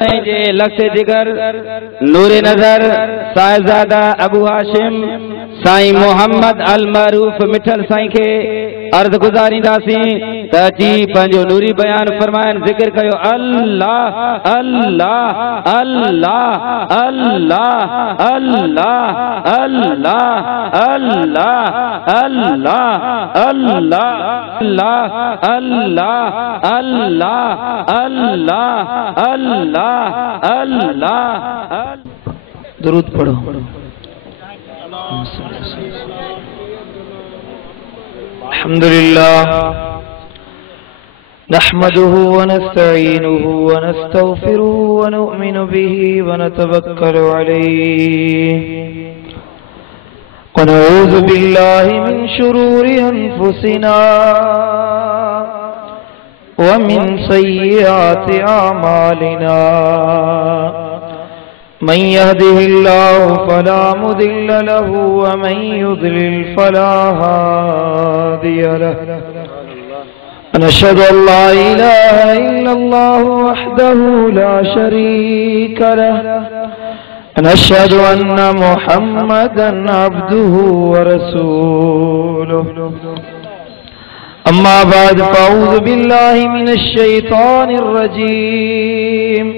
जे लख्ते जिगर नूरे नजर साहिबजादा अबू हाशिम साईं मोहम्मद अल मारूफ मिठल साईं के अर्ज गुजारींदासीं त अची पंहिंजो नूरी बयान फरमायन जिक्र कयो अल्लाह अल्लाह अल्लाह अल्लाह अल्लाह अल्लाह अल्लाह अल्लाह अल्लाह अल्लाह अल्लाह अल्लाह अल्लाह अल्लाह। दुरूद पढ़ो। अल्हम्दुलिल्लाह नहमदुहु व नस्तईनुहु व नस्तगफिरुहु व नु'मिनु बिही व नतवक्कलु अलैहि व नऊज़ु बिल्लाहि मिन शुरूरि अनफुसिना व मिन सय्यिआति अमालिना मन यहदिहिल्लाहु फला मुदिल्ल लहु व मन युद्लिल फला हादिय लहु। नशहदु अल्ला इलाहा इल्लल्लाहु वहदहु ला शरीक लहु नशहदु अन्ना मुहम्मदन अब्दुहु व रसूलुहु। अम्मा बाद फ़अऊज़ु बिल्लाहि मिनश शैतानिर रजीम।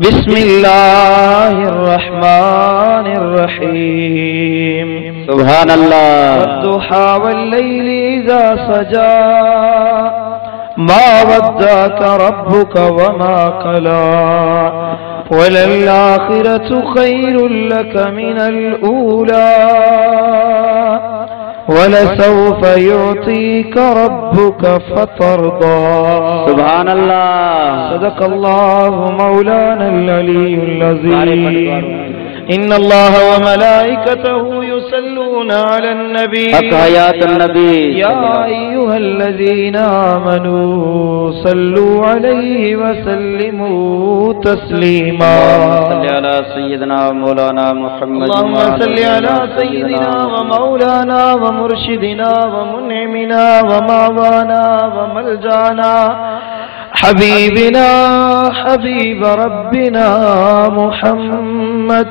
बिस्मिल्लाहिर रहमानिर रहीम। सुभान अल्लाह। वद्दुहा वल्लैलि इज़ा सजा मा वद्दअका रब्बुका वमा कला वलल आखिरतु खैरुल लका मिनल ऊला वलसौफ युअतीका रब्बुका फतरदा। सुभान अल्लाह। सदक़ल्लाहु मौलानल अलीयुल अज़ीम। इन्नल्लाह व मलाइकतहु युसल्लूना अलन नबी हयातुन नबी या अय्युहल्लज़ीना आमनू सल्लू अलैहि व सल्लिमू तस्लीमा। सल्ली अला सय्यिदना व मौलाना मुहम्मद। अल्लाहुम्मा सल्लि अला सय्यिदिना व मौलाना व मुर्शिदिना व मुनइमिना व मावाना व मलजाना हबीबिना हबीब रब्बिना मुहम्मद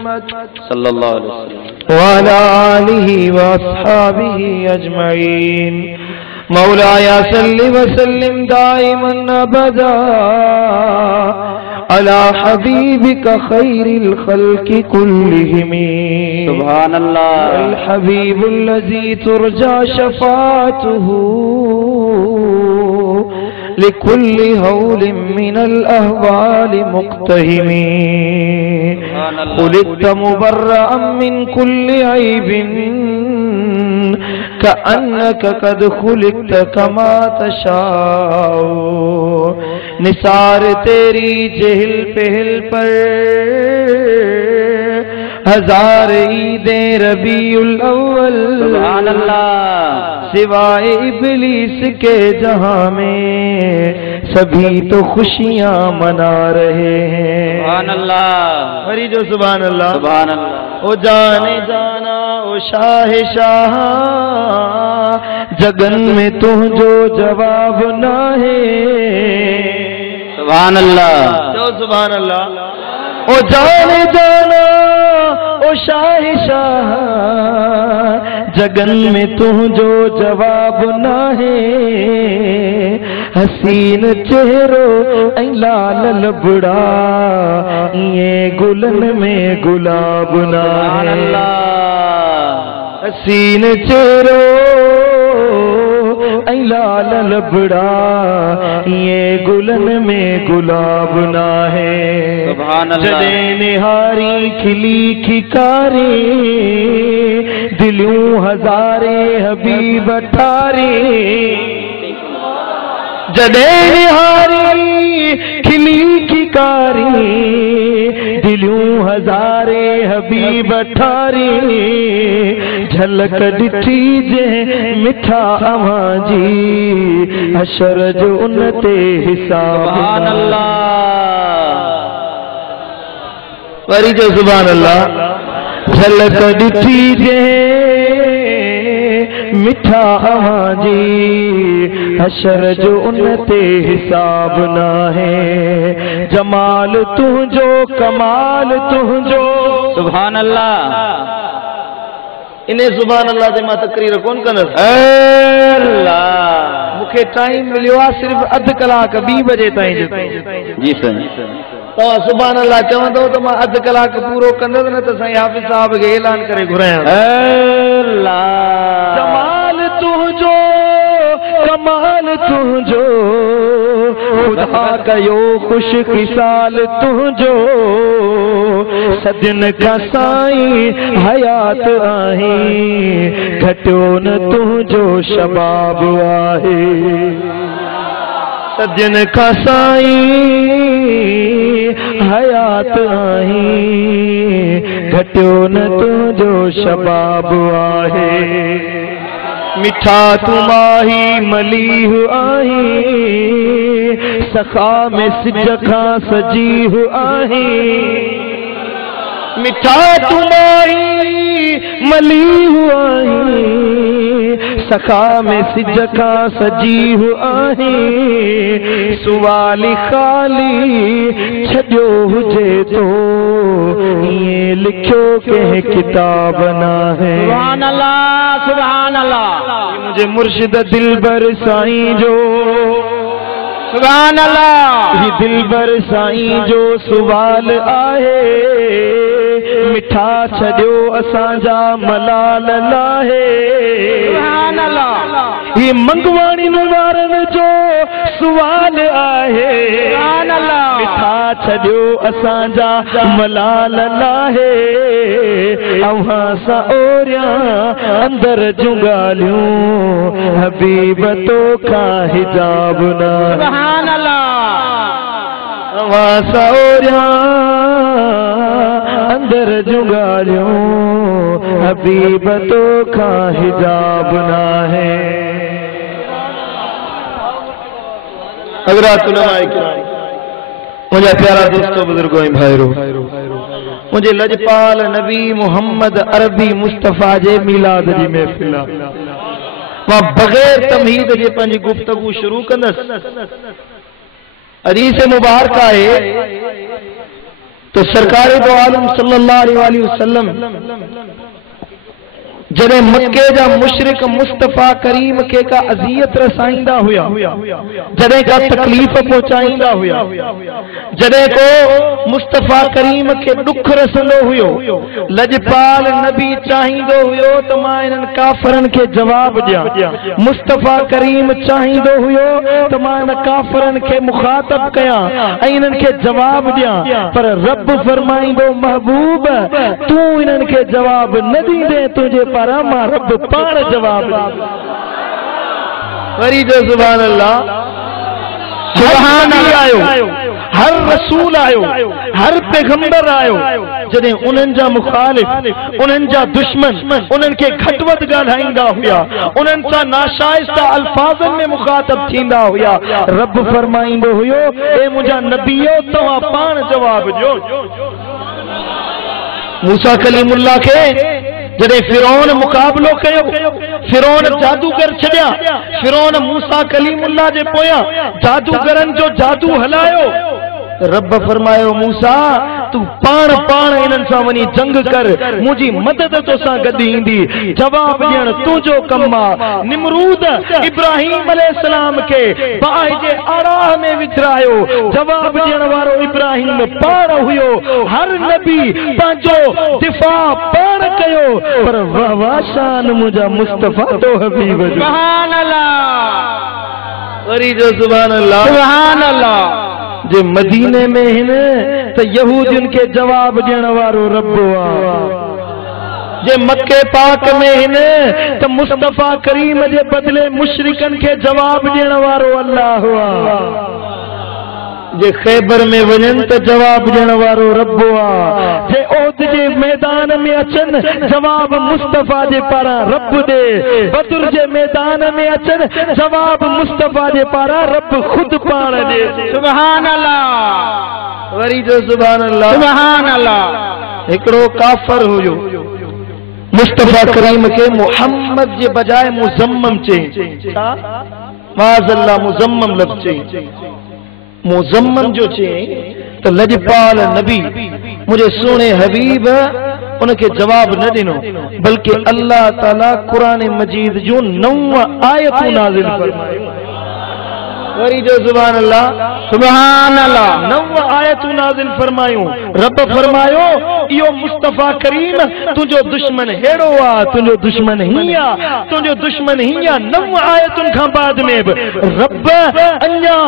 सल्लल्लाहु अलैहि वसल्लम व अला आलिहि व अस्हाबिहि अजमईन। मौलाया सल्लि व सल्लिम दाइमन अबदा अला हबीबिका खैरिल खल्क़ि कुल्लिहिम। सुभान अल्लाह। अल हबीबुल्लज़ी तुरजा शफ़ाअतुहु लिकुल्लि हौलिन मिनल अहवालि मुक़्तहिमी। खुलिक़्त मुबर्रअन मिन कुल्लि ऐबिन कअन्नका क़द खुलिक़्त कमा तशाउ। निसार तेरी चहल पहल पर हजार ईदे रबीउल अव्वल। सुभान अल्लाह। सिवाय इब्लीस के जहां में सभी तो खुशियां मना रहे हैं। सुभान अल्लाह। हरी जो सुभान अल्लाह। सुभान अल्लाह। ओ जाने जाना ओ शाह शाह जगन में तुझो जवाब ना है। सुभान अल्लाह। जो सुभान अल्लाह। ओ जाने जाना ओ शाह शाह जगन में तुझो जवाब ना है। हसीन चेहरो ऐं लाल लबड़ा ये गुलन में गुलाब ना है। हसीन चेहरो ऐं लाल लबड़ा ये गुलन में गुलाब ना है। जॾहिं निहारी खिली खिकारी दिलियूं हज़ारे हबीब ठारे। जॾहिं निहारी खिली खिकारी दिलियूं हज़ारे हबीब ठारे। झलक ॾिठी जे मिठा अवां जी हशर जो उन ते हिसाब। सुभान अल्लाह। वरी जो सुभान अल्लाह। झलक ॾिठी जे मिठा अवाजी हशर जो उन ते हिसाब ना है जमाल तुझो कमाल तुझो सुभान अल्लाह इन्हें सुभान अल्लाह जे मां तकरीर कोन कंदस अल्लाह मुखे टाइम मिलियो आ सिर्फ अध कलाक 2 बजे ताईं जी साईं तो सुभान अल्लाह चवंदो तो मां अध कलाक पूरो कंदस न त साईं हाफिज साहब के ऐलान करे घुराया अल्लाह जमाल तुझो कमाल तुझो खुदा कयो खुश खिसाल तुझो सजन का साईं हयात आही घटियो न तुझो शबाब आहे सजन का साईं हयात आही घटियो न तुझो शबाब आहे मिठा तुमाही मलीह आही सखा में सिज खां सजीह आही मिठा तुमाही मलीह आही सखा में सिज खां सजीह आही सुवाली खाली छॾियो हुजे तो ये लिखियो के किताब ना है सुभान अल्लाह सुभान अल्लाह मुझे मुर्शिद दिलबर साईं जो सुभान अल्लाह ही दिलबर साईं जो सुवाल आहे मिठा छॾियो असांजा मलाल लाहे सुभान अल्लाह ही मंगवाणी वारनि जो सुवाल आहे सुभान अल्लाह मिठा छॾियो असांजा मलाल लाहे अव्हां सां ओरियां अंदर जूं ॻाल्हियूं हबीब तोखां हिजाब न सुभान अल्लाह अव्हां सां ओरियां अंदर जूं ॻाल्हियूं हबीब तोखां हिजाब न है हज़रात उलमाए किराम मुझे प्यारा दोस्तों बुजुर्गों भाइरों मुझे लजपाल नबी मोहम्मद अरबी मुस्तफा जे मिलाद जी महफिल मां बगैर तमहीद जे पंहिंजी गुफ्तगू शुरू कंदस हदीस मुबारक है तो सरकार दो आलम सल्लल्लाहु अलैहि वसल्लम जॾहिं मक्के जा मुशरिक मुस्तफा करीम के का अज़ियत रसाईंदा हुया जॾहिं का तकलीफ़ पहुचाईंदा हुया जॾहिं को मुस्तफा करीम के दुख रसंदो हुयो लजपाल नबी चाहींदो हुयो त मां इन्हनि काफ़रनि के जवाब ॾियां मुस्तफा करीम चाहींदो हुयो त मां इन काफ़रनि के मुखातब कयां ऐं इन्हनि के जवाब ॾियां पर रब फरमाईंदो महबूब तूं इन्हनि के जवाब न ॾींदे तुंहिंजे पारां मां रब पाण जवाब वरी जो सुभान अल्लाह सुभान अल्लाह आयो हर रसूल आयो हर पैगंबर आयो जॾहिं उन्हनि जा मुखालिफ उन्हनि जा दुश्मन उन्हनि के घटवत ॻाल्हाईंदा हुया उन्हनि सां नाशाइस्ता अल्फाज़नि में मुखातब थींदा हुया रब फरमाईंदो हुयो ए मुंहिंजा नबीओ तव्हां पाण जवाब ॾियो मूसा कलीमुल्लाह के जॾहिं फिरौन मुक़ाबलो कयो फिरौन जादूगर छॾिया फिरौन मूसा कलीमुल्लाह जे पोयां जादूगरनि जो जादू हलायो रब फरमायो मूसा तू पाण इन्हनि सां वञी जंग कर मुंहिंजी मदद तोसां गॾु ईंदी जवाब ॾियण तुंहिंजो कमु आहे निमरूद इब्राहिम अलैहिस्सलाम के बाहि जे आराह में विझरायो जवाब ॾियण वारो इब्राहिम पाण हुयो हर नबी पंहिंजो दिफ़ा पाण कयो पर वाह शान मुंहिंजा मुस्तफा तो हबीब सुभान अल्लाह वरी जो सुभान अल्लाह सुभान अल्लाह जे मदीने में हिन त यहूदियुनि के जवाब ॾियण वारो रब आहे जे मक्के पाक में हिन त मुस्तफा करीम जे बदले मुशरिकनि के जवाब ॾियण वारो अल्लाह आहे जे खैबर में वञनि त जवाब ॾियण वारो रब आहे जे ओद जे मैदान में अचनि जवाब मुस्तफा जे पारां रब ॾे बदर जे मैदान में अचनि जवाब मुस्तफा जे पारां रब खुद पाण ॾे सुभान अल्लाह वरी जो सुभान अल्लाह सुभान अल्लाह हिकिड़ो काफ़र हुयो मुस्तफा करीम के मोहम्मद जे बजाय मुजम्मम चई माज़अल्लाह मुजम्मम लफ़्ज़ चई मुजम्मम जो चई तो लजपाल नबी मुझे सोने हबीब उनके जवाब न दिनो बल्कि अल्लाह ताला कुरान मजीद जो 9 आयतूं नाज़िल फरमायो वरी जो सुभान अल्लाह 9 आयतूं नाज़िल फरमायूं रब फरमायो इहो मुस्तफा करीम तुझो दुश्मन हेड़ो आ तुझो दुश्मन ही आ तुझो दुश्मन ही आ 9 आयतुन खां बाद में रब अन्या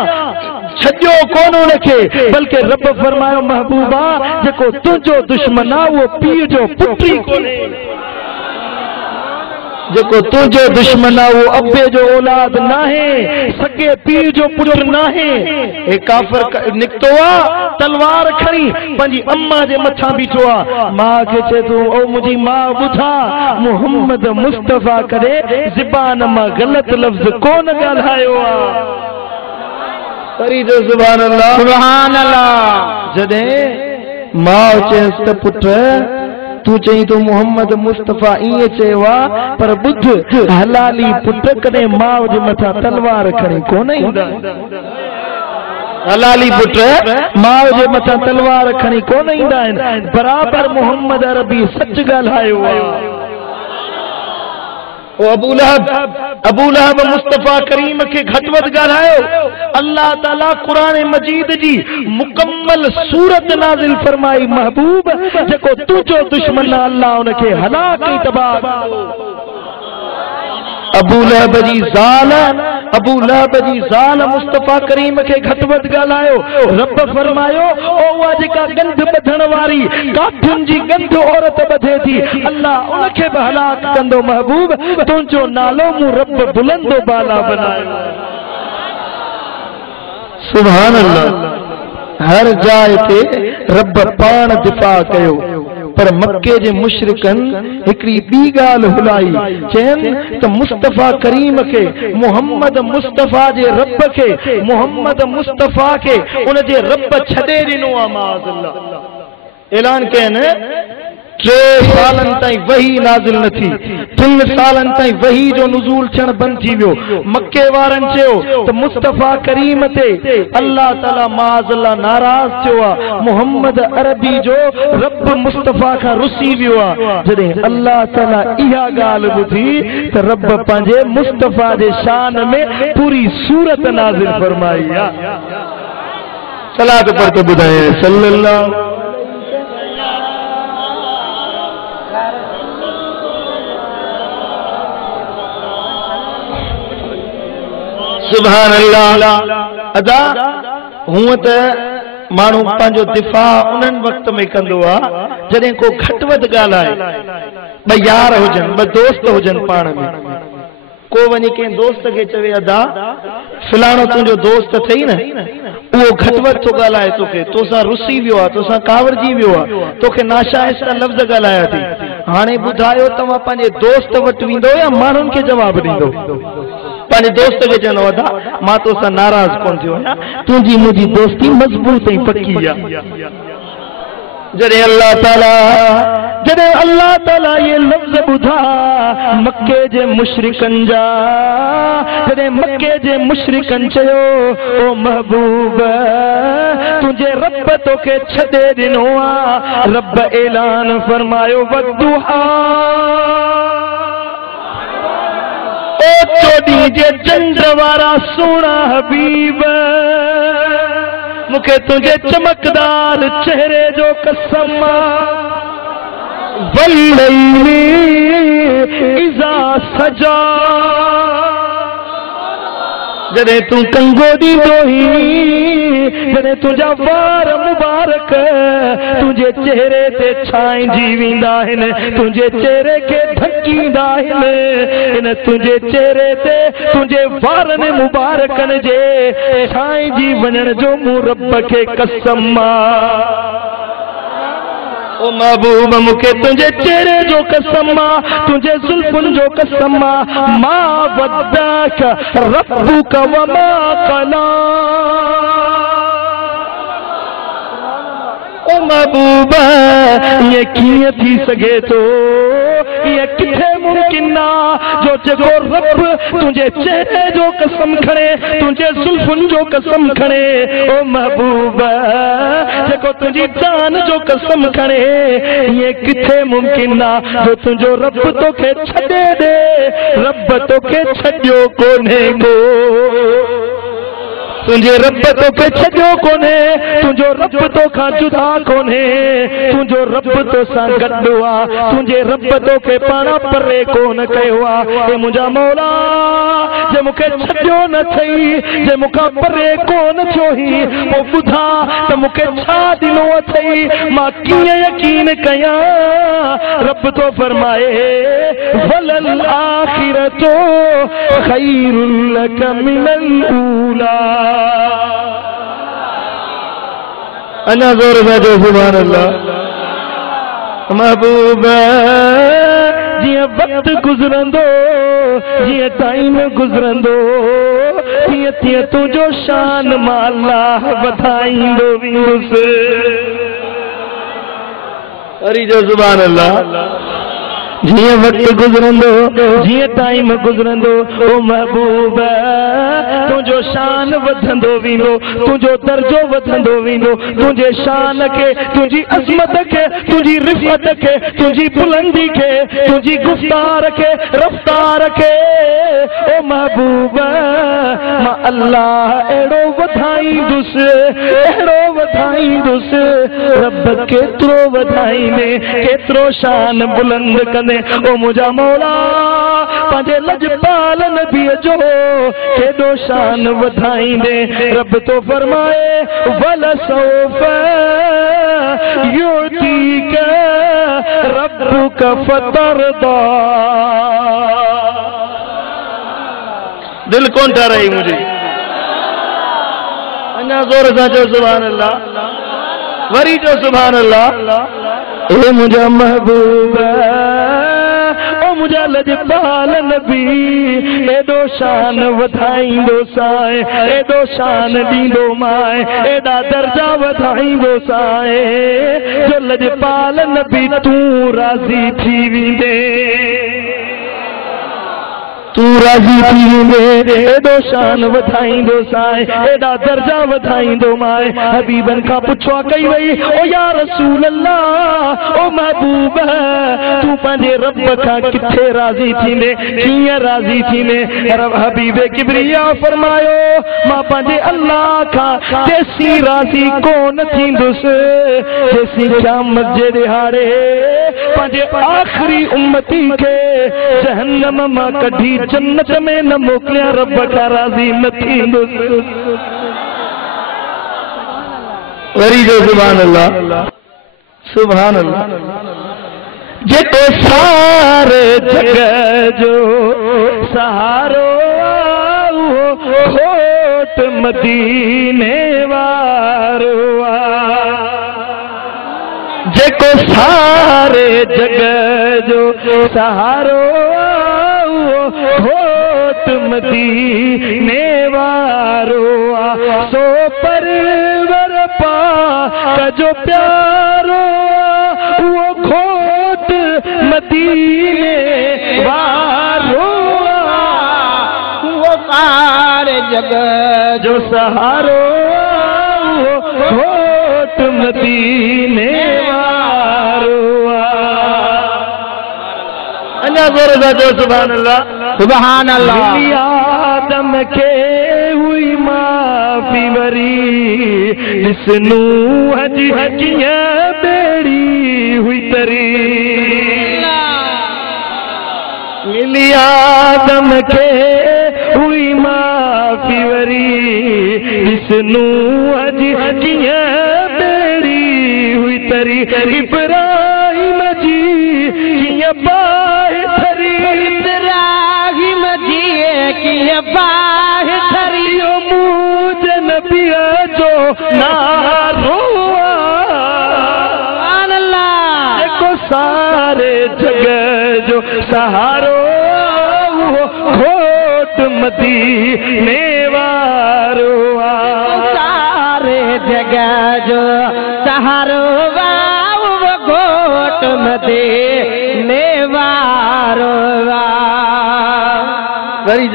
छजो कोन उनखे बल्कि रब फरमायो महबूबा जेको तुझो दुश्मन आ वो पीउ जो पुत्री कोने जेको तुझो दुश्मन आ वो अब्बे जो औलाद नाहे सके पीउ जो पुत्र नाहे ए काफिर निकतो आ तलवार खणी पंजी अम्मा जे मथा बीठो आ मां के चे तू ओ मुजी मां बुझा मोहम्मद मुस्तफा करे ज़बान मां गलत लफ्ज कोन ॻाल्हायो आ जो सुभान अल्लाह जदे मां चेस त पुत्र तू चई तो मोहम्मद मुस्तफा इए चेवा पर बुध हलाली पुट कदे मां जे मथा तलवार खणी कोन ईंदा हलाली पुट मां जे मथा तलवार खणी कोन ईंदा आहिनि बराबर मोहम्मद अरबी सच ॻाल्हायो आहे अबू लहब मुस्तफा करीम के घटवत ॻाल्हायो अल्लाह ताला कुरान मजीद जी मुकम्मल सूरत नाज़िल फरमाई महबूब जेको तुझो दुश्मन अल्लाह उनके हलाक ई तबाह अबू लहब जी ज़ाल मुस्तफा करीम के घटवत ॻाल्हायो रब फरमायो ओ उहा जेका गंध ॿधण वारी काठुनि जी गंध औरत ॿधे थी अल्लाह उनखे बि हलाक कंदो महबूब तुंहिंजो नालो मूं रब बुलंदो बाला बनायो सुभान अल्लाह हर जाइ ते रब पाण दिफ़ा कयो पर मक्के जे मुशरिकन एकड़ी बी गाल हुलाई चेन त मुस्तफा करीम के मोहम्मद मुस्तफा जे रब के मोहम्मद मुस्तफा के उन जे रब छडे दिनो आ माज़अल्लाह ऐलान कयन 3 सालन ताईं वही नाज़िल न थी 3 सालन ताईं वही जो नुज़ूल थियण बंद थी वियो मक्के वारनि चयो त मुस्तफा करीम ते अल्लाह ताला माज़अल्लाह नाराज़ थियो आ मोहम्मद अरबी जो रब मुस्तफा खां रुसी वियो आ जॾहिं अल्लाह ताला इहा ॻाल्हि ॿुधी त रब पंहिंजे मुस्तफा जे शान में पूरी सूरत नाज़िल फरमाई आ सलात पर तो ॿुधाए सल्लल्लाहु सुभान अल्लाह अदा हूं त माण्हू पंहिंजो दिफ़ा उन्हनि वक़्त में कंदो आहे जॾहिं को घटवत ॻाल्हाए ॿ यार हुजनि ॿ दोस्त हुजनि पाण में को वञी कंहिं दोस्त खे चवे अदा फलाणो तुंहिंजो दोस्त अथई न उहो घटवत थो ॻाल्हाए तोखे तोसां रुसी वियो आहे तोसां कावड़जी वियो आहे तोखे नाशाइस्ता लफ़्ज़ ॻाल्हाया थी हाणे ॿुधायो तव्हां पंहिंजे दोस्त वटि वेंदो या माण्हुनि खे जवाबु ॾींदो पंहिंजे दोस्त खे चवंदो अदा मां तोसां नाराज़ कोन थियो आहियां तुंहिंजी मुंहिंजी दोस्ती मज़बूत ऐं पक्की आहे जॾहिं अल्लाह ताला ये लफ़्ज़ ॿुधा मक्के जे मुशरिकनि जा जॾहिं मक्के जे मुशरिकनि चयो ओ महबूब तुंहिंजे रब तोखे छॾे ॾिनो आहे रब ऐलान फरमायो वद्दुहा ओ चोॾीं जे चंड वारा सोना हबीब मुखे तुझे चमकदार चेहरे जो कसम वल्लैली इज़ा सजा जॾहिं तूं कंगो ॾींदो जॾहिं तुंहिंजा वार मुबारक तुंहिंजे चेहरे ते छांइजी वेंदा आहिनि तुंहिंजे चेहरे खे ढकींदा आहिनि इन तुंहिंजे चेहरे ते तुंहिंजे वारनि मुबारकनि जे छांइजी वञण जो मूं रब खे कसम ओ महबूब मुखे तुझे चेहरे जो कसम तुझे जुल्फुन जो कसम मा वद्दाक रब्बुक व मा कला ओ महबूब ये किए थी सके तो ये मुमकिन ना जो जेको रब तुझे चेहरे जो कसम खड़े तुझे सुल्फुन जो कसम खड़े ओ महबूब जेको तुझी जान जो कसम खड़े ये किथे मुमकिन ना जो तुझो रब तोखे छॾे दे रब तोखे छॾियो कोन्हे को तुझे रब तोखे छॾियो कोन्हे तुझो रब तोखां जुदा कोन्हे तुझो रब तोसां गॾु आहे तुझे रब तोखे पाण परे कोन कयो आहे हे मुंहिंजा मौला जे मूंखे छॾियो न अथई जे मूंखां परे कोन थियो ही पोइ ॿुधा त मूंखे छा ॾिनो अथई मां कीअं यकीन कयां रब तो फरमाए वलल आखिरतो खैरुल लक मिनल ऊला अञा ज़ोर सां चओ सुभान अल्लाह महबूब जीअं वक़्तु गुज़रंदो जीअं टाइम गुज़रंदो तीअं तीअं तुंहिंजो शान मां अल्लाह वधाईंदो वेंदुसि वरी जो सुभान अल्लाह जिए वक्त गुज़रंदो जिए टाइम गुज़रंदो ओ महबूब तुझो शान वधंदो वेंदो तुझो दर्जो वधंदो वेंदो तुझे शान के तुझी अज़मत के तुझी रिफ़त के तुझी बुलंदी के तुझी गुफ्तार के रफ्तार के ओ महबूब मां अल्लाह एड़ो वधाईंदुसि रब केतिरो वधाईंदे केतिरो शान बुलंद कंदे ओ मुंहिंजा मौला पंहिंजे लजपाल नबीअ जो केॾो शान वधाईंदे रब तो फरमाए वलसौफ युतीक रब्बुक फतरदा दिल कौन ठा रही मुझे अञा ज़ोर सां चओ सुभान अल्लाह वरी चओ सुभान अल्लाह ए मुंहिंजा महबूब ओ मुंहिंजा लजपाल नबी एॾो शान वधाईंदो साए एॾो शान ॾींदो माए एॾा दर्जा वधाईंदो साए जो लजपाल नबी तूं राज़ी थी वेंदे तू राज़ी थी वेंदे एॾो शान वधाईंदो साए एॾा दर्जा वधाईंदो माए हबीबन खां पुछो कई वई ओ या रसूल अल्लाह ओ महबूब तू पंहिंजे रब खां किथे राज़ी थींदे कीअं राज़ी थींदे हबीब किबरिया फरमायो मां पंहिंजे अल्लाह खां जेसीं राज़ी कोन थींदुसि जेसीं क़यामत जे ॾिहाड़े पंहिंजे आख़िरी उम्मती खे जहन्नम मां कढी जन्नत में न मोकिलिया रब का राज़ी न थींदुसि वरी जो सुभान अल्लाह सुभान अल्लाह जेको सारे जग जो सहारो होठ मदीने वारो जेको सारे जग जो सहारो होठ मदीने वारो सो परवर पाक जो प्यारो वो खोट मदीने वारो वो सारे जग जो सहारो होठ मदीने वारो अञा ज़ोर सां चओ सुभान अल्लाह सुभान अल्लाह आदम के हुई माफ़ी वरी ॾिसनू हजी कीअं बेड़ी हुई तरी मिली आदम के हुई माफ़ी वरी ॾिसनू हजी कीअं बेड़ी हुई तरी इब्राहिम जी कीअं बाहि थरी इब्राहिम जी कीअं बाहि थरी मुंहिंजे नबीअ जो नारो जेको सारे जग जो सहारो होठ मदीने वारो सारे जग जो सहारो घोट मदीने वारो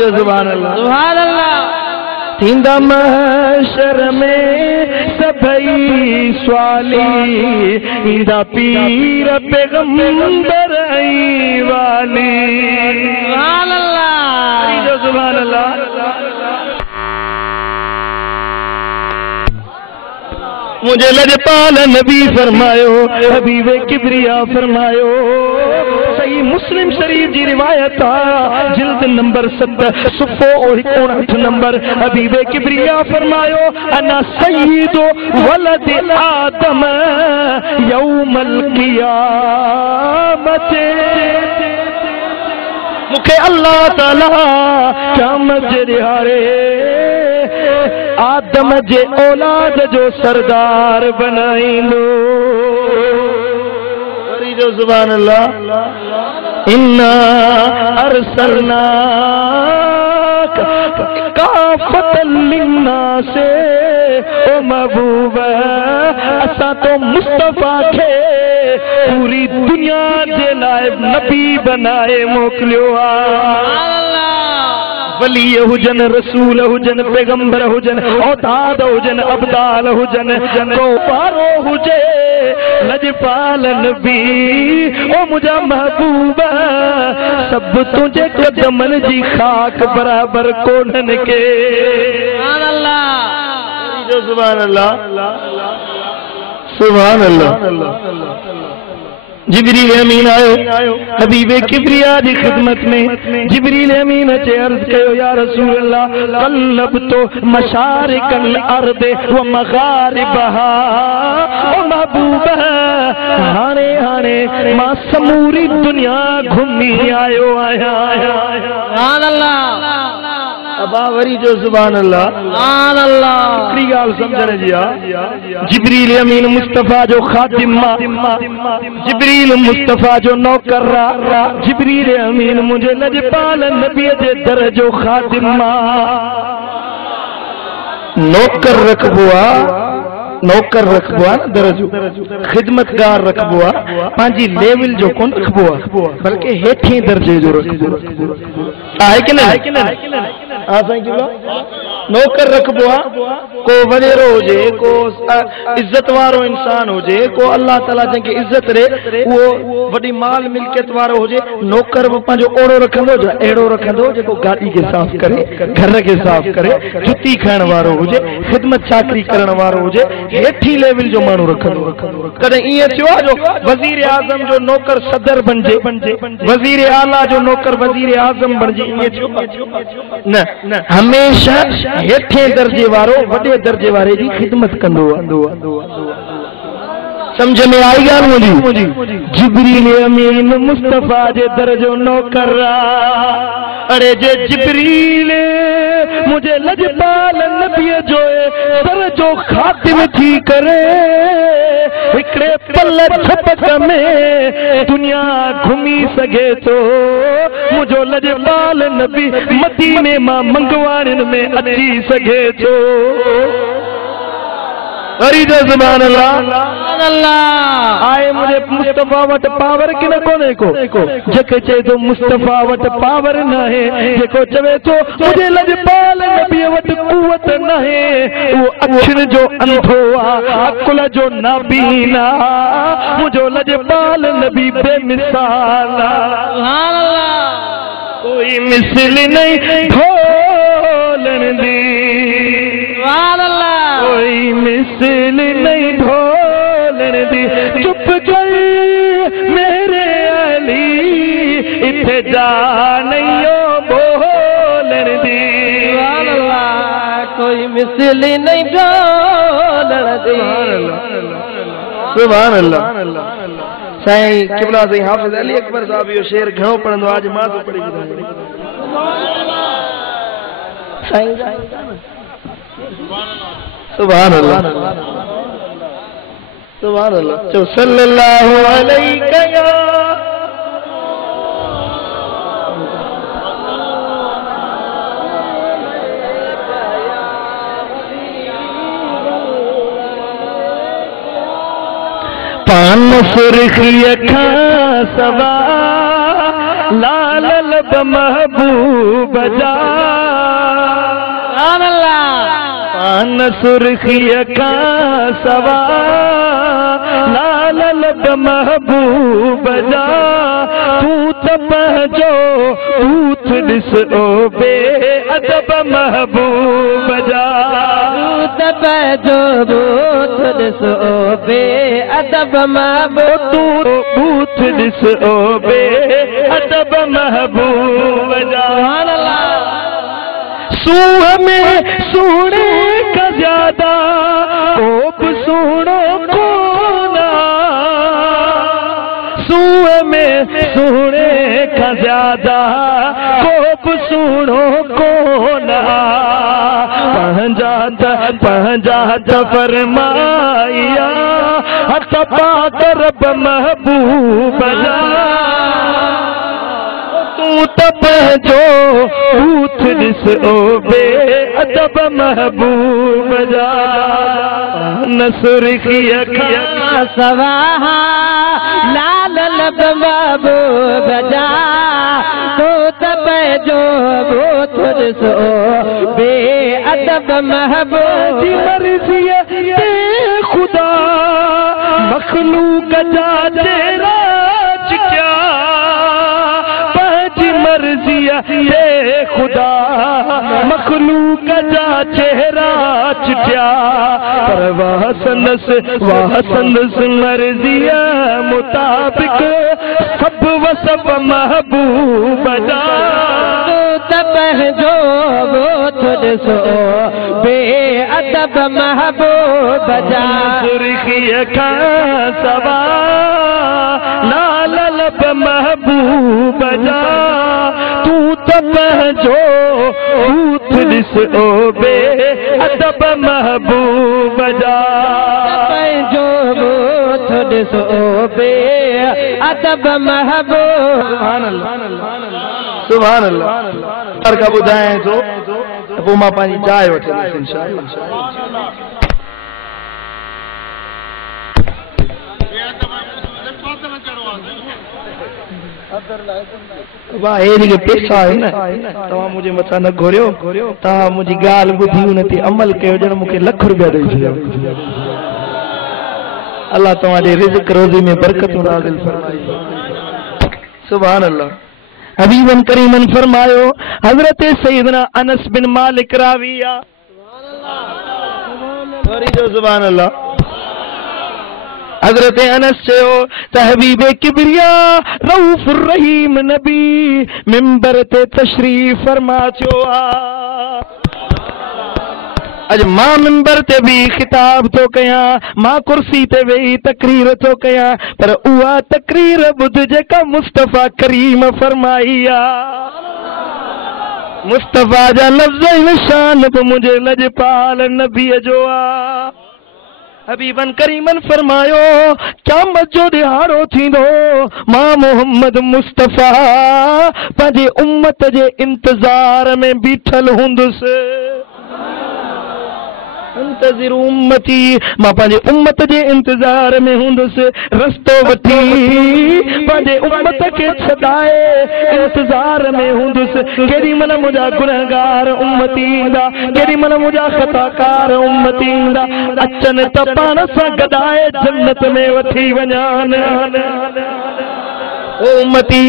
जो सुभान अल्लाह सुभान अल्लाह। थींदा महशर में सभई स्वाली इंदा पीर पैगंबर आई वाली सुभान अल्लाह जो सुभान अल्लाह। मुझे लजपाल नबी फरमायो हबीबे किबरिया फरमायो। सही मुस्लिम शरीफ जी रिवायत आ जिल्द नंबर 7 सुफ़ो 59 नंबर हबीबे किबरिया फरमायो अना सय्यिदु वलद आदम यौमल क़ियामत। मुखे अल्लाह ताला क़यामत जे ॾिहाड़े आदम जे औलाद जो सरदार बनाईंदो। जो सुभान अल्लाह। इन्ना अरसलना काफ़तल लिन्नास ओ महबूब असां तो मुस्तफा खे पूरी दुनिया जे लाइ नबी बनाए मोकिलियो आहे। वली हुजन रसूल हुजन पैगंबर हुजन औताद हुजन अब्दाल हुजन को पारो हुजे लजपाल नबी ओ मुझा महबूबा सब तुझे कदमन जी खाक बराबर कोन्हन के। सुभान अल्लाह जो सुभान अल्लाह सुभान अल्लाह। जिब्रील अमीन आयो हबीबे किबरिया जी खिदमत में। जिब्रील अमीन चे अर्ज कयो या रसूल अल्लाह कल्लब तो मशारिकल अर्द व मगारिबहा ओ महबूबा हाने हाने मां समूरी दुनिया घुमी आयो आया। सुभान अल्लाह अबा वरी जो सुभान अल्लाह सुभान अल्लाह। हिकिड़ी ॻाल्हि सम्झण जी आहे जिब्रील अमीन मुस्तफा जो खादिम जिब्रील मुस्तफा जो नौकर जिब्रील अमीन मुझे लजपाल नबी जे दर जो खादिम नौकर रखबो आहे। नौकर रखबो आहे न दर जो खिदमतगार रखबो आहे पंहिंजी लेवल जो कोन रखबो आहे बल्कि हेठे दर्जे जो रखबो आहे कि न। हाँ साईं नौकर रखबो आहे को वडेरो हुजे को इज्जत वारो इंसान हुजे को अल्लाह ताला जंहिंखे इज्जत ॾे उहो वॾी माल मिल्कियत वारो हुजे नौकर बि पंहिंजो ओड़ो रखंदो जो अहिड़ो रखंदो जेको गाॾी खे साफ़ करे घर खे साफ़ करे जुती खाइण वारो हुजे ख़िदमत चाकरी करण वारो हुजे हेठी लेवल जो माण्हू रखंदो। कॾहिं ईअं थियो आहे जो वज़ीर आज़म जो नौकर सदर बणिजे वज़ीर आला जो नौकर वज़ीर आज़म बणिजे ईअं थियो न। हमेशा हेठे दर्जे वारो वॾे दर्जे वारे जी खिदमत कंदो आहे। समझ में आई ॻाल्हि मुंहिंजी। जिब्रील अमीन मुस्तफा जे दर जो नौकर अरे जे जिब्रील मुझे लजपाल नबीअ जो दर जो खातिम थी करे हिकिड़े पल झपक में दुनिया घुमी सघे थो। मुझो लजपाल नबी मदीने मां मंगवाड़िन में अची सघे थो। हरी जो सुभान अल्लाह। आए मुझे मुस्तफा वट पावर कि न कोने को जेके चए तो मुस्तफा वट पावर न है जेको चवे तो मुझे लजपाल नबी वट कुवत न है वो अखिन जो अंधो आ अकुल जो नाबीना मुझो लजपाल नबी बेमिसाल। सुभान अल्लाह कोई मिसल नहीं ढोलन दी। सुभान अल्लाह कोई मिसल नहीं ढोलन दी। चुप कर मेरे अली इथे जा नहीं बोलन दी। सुभान अल्लाह कोई मिसल नहीं ढोलन दी। सुभान अल्लाह। साईं किबला साईं हाफिज अली अकबर साहब यो शेर घणो पढ़ंदो आज मां तो पढ़ी ॿुधायां। साईं सुभान अल्लाह सुभान अल्लाह। चो सल्लल्लाहु अलैहि या पान सुर्खी अखा सवा लाल लब महबूब जा पान सुर्खिय का सवा लाल लब महबूब जा तू तब जो ऊथ दिस ओ बे अदब महबूब जा तब जो ऊथ दिस ओ बे अदब महबूब तू ऊथ दिस ओ बे अदब महबूब जा सूह में सूने का ज्यादा कोप सुनो कोना सूह में सूने का ज्यादा कोप सुनो कोना पहंजात फरमाइया हथ पाकर महबूब जा तू तब जो ऊथ दिस ओ बे अदब महबूब जा नसुर्खिय का सवा लाल लब महबूब जा तू तब जो ऊथ दिस ओ बे अदब महबूब जी मर्जी खुदा मखलूक जा तेरा क्या ये खुदा मखलूक जा चेहरा चिट्या पर वाह संदस मर्जिया मुताबिक सब महबूब जा तब जो थोड़े सो बे अदब महबूब जा सुर्खिय का सवा लाल लब महबूब जा तू तब जो ऊथ दिस ओ बे अदब महबूब जा जो ऊथ दिस ओ बे अदब महबूब सुभान अल्लाह हर का ॿुधाए थो पोइ मां पंहिंजी चाय वठंदुसि इंशाअल्लाह वाह हे पैसा है न तव्हां मुझे मथा न घोरियो तव्हां मुंहिंजी ॻाल्हि ॿुधी उन ते अमल कयो ॼण मूंखे लख रुपया ॾेई छॾियो अल्लाह तव्हांजे रिज़्क़ रोज़ी में बरकतूं नाज़िल फरमाए सुभान अल्लाह हबीबन करीमन फरमायो हजरत सैयदना अनस बिन मालिक राविया सुभान अल्लाह हजरत अनस चयो त हबीब किबरिया रऊफुर रहीम नबी मिंबर ते तशरीफ फरमा थियो अज मां मिंबर ते भी खिताब तो कया मां कुर्सी ते वेही तकरीर तो कया पर उहा तकरीर बुध जेका मुस्तफा करीम फरमाई मुस्तफा जा लफ्ज़ शान तो मुझे लजपाल नबी जो हबीबन करीमन फरमायो क़यामत जो दिहाड़ो थींदो मां मोहम्मद मुस्तफा पंहिंजे उम्मत जे इंतजार में बीठल हूंदुसि अंतज़िर उम्मती मां पंहिंजे उम्मत जे इंतजार में हूंदुसि रस्तो वठी पंहिंजे उम्मत खे छॾाए इंतजार में हूंदुसि केॾी महिल मुंहिंजा गुनहगार उम्मती ईंदा केॾी महिल मुंहिंजा ख़ताकार उम्मती ईंदा अचनि त पाण सां गॾाए जन्नत में वठी वञानि ओ उम्मती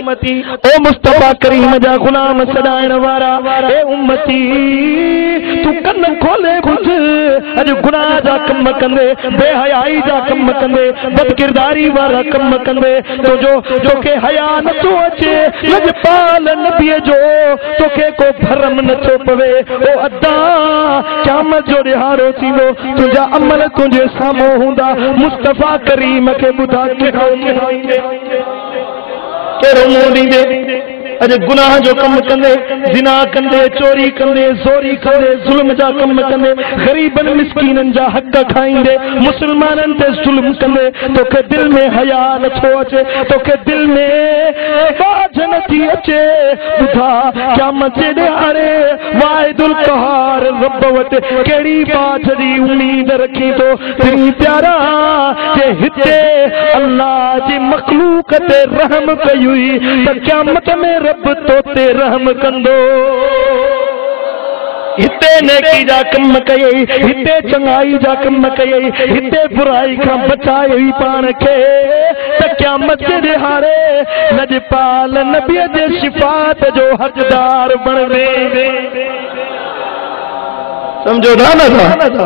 ओ मुस्तफा करीम जा गुलाम सदाइण वारा ए उम्मती तू कन खोले ॿुध अॼु गुनाह जा कम कंदे बेहयाई जा कम कंदे बदकिरदारी वारा कम कंदे तो जो तोखे हया नथो अचे लजपाल नबीअ जो तोखे को भरम नथो पवे ओ अदा क़यामत जो ॾिहाड़ो थींदो तुंहिंजा अमल तुंहिंजे साम्हूं हूंदा मुस्तफा करीम खे ॿुधा कहिड़ो मुंहुं ॾींदे अॼु गुनाह जो कम कंदे जिना कंदे चोरी कंदे ज़ोरी कंदे ज़ुल्म जा कम कंदे गरीबन मिस्कीनन जा हक़ खाईंदे मुसलमानन ते ज़ुल्म कंदे तोखे दिल में हया नथो अचे तोखे दिल में बाज नथी अचे ॿुधा क़यामत जे ॾिहाड़े वाहिदुल क़हार रब वटि कहिड़ी बाज जी उम्मीद रखी थो तेरी प्यारा जे हिते अल्लाह जी मखलूक ते रहम कई हुई त क़यामत में रब तो ते रहम कंदो। हिते नेकी जा कम कई, हिते चंगाई जा कम कई, हिते बुराई का बचाई पान के त क़यामत जे दिहाड़े लजपाल नबी जे शिफात जो हकदार बनवे। समझो ना था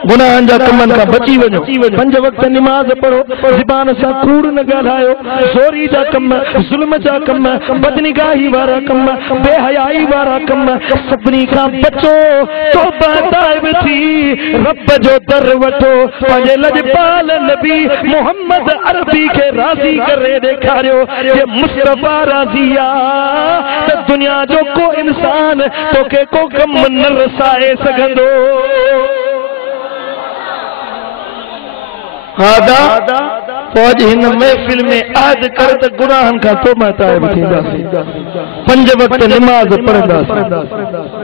गुनाहन जा कमन का बची वञो, 5 वक्त नमाज पढ़ो, ज़बान सां कूड़ न ॻाल्हायो, चोरी जा कम, ज़ुल्म जा कम, बदनिगाही वारा कम, बेहयाई वारा कम, सभिनी खां बचो। तौबा ताइब थी रब जो दर वठो, पंहिंजे लजपाल नबी मोहम्मद अरबी खे राज़ी करे ॾेखारियो कि मुस्तफ़ा राज़ी आ त दुनिया जो को इंसान तोखे को कम न रसाए सघंदो। हादा फौज हिन महफिल में आद कर त गुनाहन का तौबा ताइब थींदासीं, 5 वक्त नमाज पढ़ंदासीं।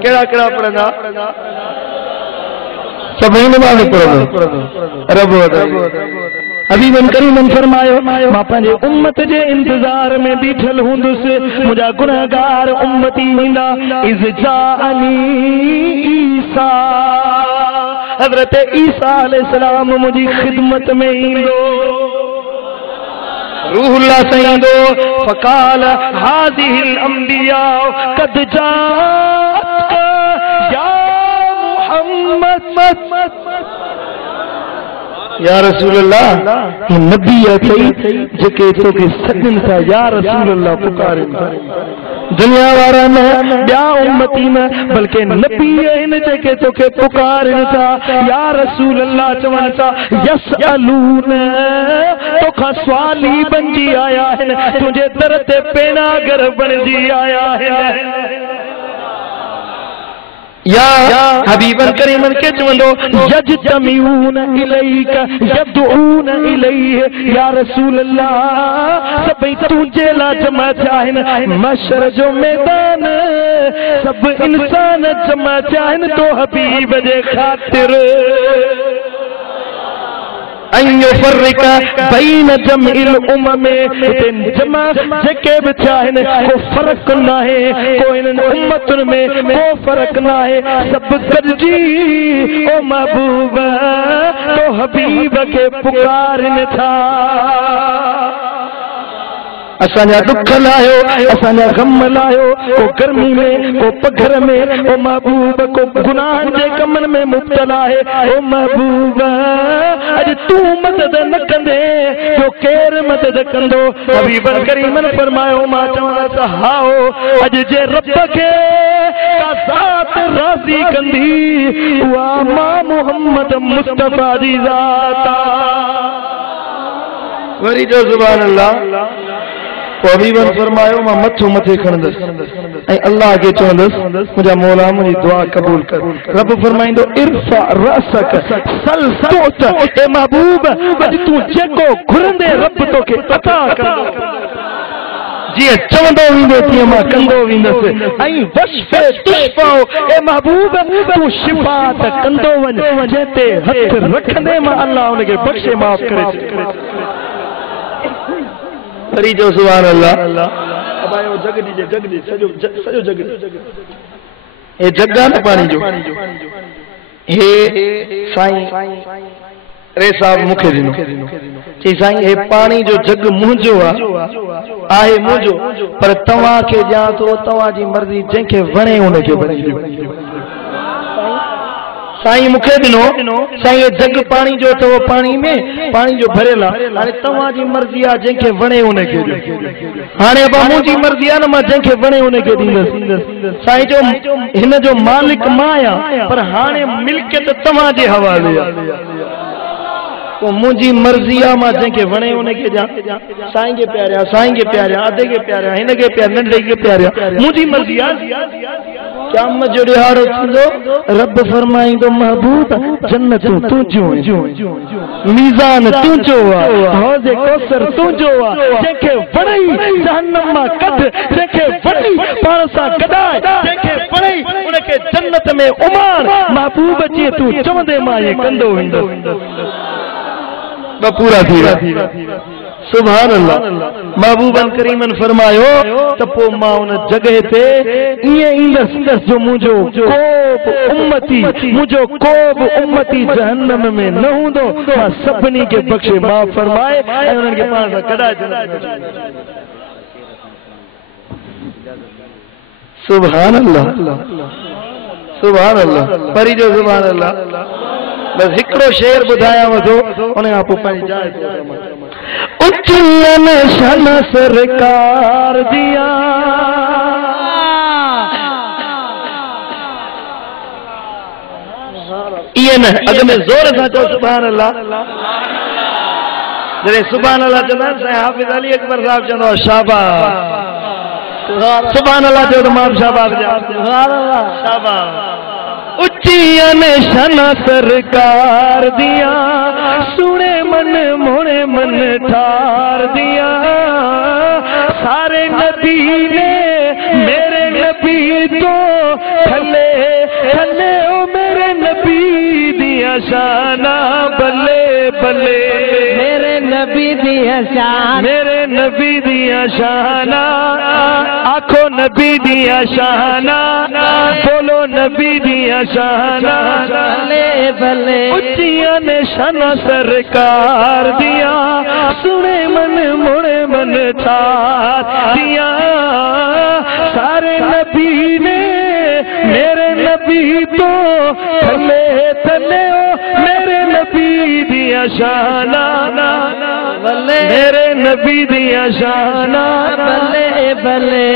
केड़ा केड़ा पढ़ंदा? सभई नमाज पढ़ंदा। रब हबीबन करीमन फरमायो मां पंहिंजे उम्मत जे इंतजार में बीठल हूंदुसि, मुंहिंजा गुनहगार उम्मती ईंदा। इज़ जाअनी ईसा, हज़रत ईसा अलैहिस्सलाम मुंहिंजी खिदमत में ईंदो, रूहुल्लाह से ईंदो। फ़क़ाल हाज़िहिल अंबिया क़द जाअत या मुहम्मद, या रसूल अल्लाह ये नबी अथई जेके तोखे सदन था या रसूल अल्लाह पुकारनि। दुनिया वारा न ॿिया उम्मती न बल्कि नबी आहिनि जेके तोखे पुकारनि था या रसूल अल्लाह चवनि था। यसअलून तोखां सवाली बणिजी आया आहिनि, तुंहिंजे दर ते पेनागर बणिजी आया आहिनि। या हबीबन करीमन के चवंदो यजतमीऊन इलैक यदऊन इलैहि, या रसूल अल्लाह सभई तुंहिंजे लाइ जमा थिया आहिनि। मशर जो मैदान सब इंसान जमा थिया आहिनि तो हबीब जे ख़ातिर। बैन जमइल उम्म जमा जेके बि थिया आहिनि को फ़र्क़ न आहे, को इन्हनि उम्मतुनि में को फ़र्क़ न आहे, सभु गॾिजी ओ महबूब तो हबीब खे पुकारनि था। असांजा दुख लायो, असांजा गम लायो, को गर्मी में को पघर में ओ महबूब, को गुनाहन जे कमन में मुब्तला है ओ महबूब। अज तू मदद न कंदे तो केर मदद कंदो? हबीबन करीमन फरमायो मां चवां त हाओ अज जे रब खे का ज़ात राज़ी कंदी उहा मां मोहम्मद मुस्तफ़ा जी ज़ात आ। वरी जो सुभान अल्लाह। हबीबन फरमायो मां मथो मथे खणंदसि ऐं अल्लाह खे चवंदसि मुंहिंजा मौला मुंहिंजी दुआ क़बूल कर। रब फरमाईंदो इरफा रअसक सल तुत, ए महबूब अॼु तूं जेको घुरंदे रब तोखे अता कंदो। जीअं चवंदो वेंदो तीअं मां कंदो वेंदसि। ऐं वशफे तुशफाओ, ए महबूब तूं शिफ़ा त कंदो वञ, जंहिं ते हथ रखंदे मां अल्लाह हुनखे बख़्शे माफ़ करे छॾे। हरी जो सुभान अल्लाह। अब आयो जग दीजिए, जग दी सजो सजो जग ए जग्गा न पानी जो हे साईं रे साहब मुखे दिनो ची साईं हे पानी जो जग मुंहिंजो आहे मुंहिंजो, पर तव्हां खे ॼाण थो तव्हां जी मर्ज़ी जंहिंखे वणे उनखे वणे ॾियो। साईं मुखे दिनो साईं ये जग पानी जो तो पानी में पानी जो भरेला हाणे तव्हां जी मर्ज़ी आहे जंहिंखे वणे उनखे ॾियो। हाणे अब मुंहिंजी मर्ज़ी आहे न मां जंहिंखे वणे उनखे ॾींदुसि। साईं जो हिन जो मालिक मां आहियां पर हाणे मिल्कियत तव्हां जे हवाले आहे। तो मुंहिंजी मर्ज़ी आहे मां जंहिंखे वणे उनखे ॾियां। साईं खे प्यारिया, साईं खे प्यारिया, अधे खे प्यारिया, हिन खे प्यारिया, नंढे खे प्यारिया, मुंहिंजी मर्ज़ी आहे। क़यामत जो ॾिहाड़ो थींदो रब फरमाईंदो महबूब जन्नत तुंहिंजो, मीज़ान तुंहिंजो आहे, हौज़े कौसर तुंहिंजो आहे, जंहिंखे वणई जहन्नम मां कढ, जंहिंखे वणी पाण सां गॾाए, जंहिंखे वणई उनखे जन्नत में उमार। महबूब जीअं तूं चवंदे मां इहे कंदो वेंदो। पूरा थी विया। सुभान अल्लाह। महबूबन करीमन फरमायो त पो मां उन जगह ते इए इंदस जो मुझो कोब उम्मती जहन्नम में न हूंदो, मां सभिनी के बख्शे माफ फरमाए ऐं उन्हनि खे पाण सां कढाए छॾे। सुभान अल्लाह, सुभान अल्लाह, परी जो सुभान अल्लाह। बस हिकड़ो शेर ॿुधायांव थो, उन खां पोइ पंहिंजी जाइ ते उच्चियन शन सरकार दिया ये न अग में जोर सां चओ सुभान अल्लाह। जॾहिं सुभान अल्लाह चवंदा आहिनि साईं हाफ़िज़ अली अकबर साहब चवंदो आहे शाबाश, सुभान अल्लाह चओ त मां बि शाबाश ॾियां, शाबाश। उच्चियन शन सरकार दिया सुने मन मोने मन ठार दिया, सारे नबी ने मेरे नबी तो थले थले ओ मेरे नबी दिया शाना बल्ले बल्ले, मेरे नबी दिया शान, मेरे नबी दिया शाना, आखो नबी दिया शाना, बोलो नबी दिया शाना, भले भले उच्चिया ने शाना सरकार दिया, सुने मन मुड़े मन ठार दिया, सारे नबी ने मेरे नबी तो थले थले ओ मेरे नबी दिया शाना, भले मेरे नबी दिया शाना भले भले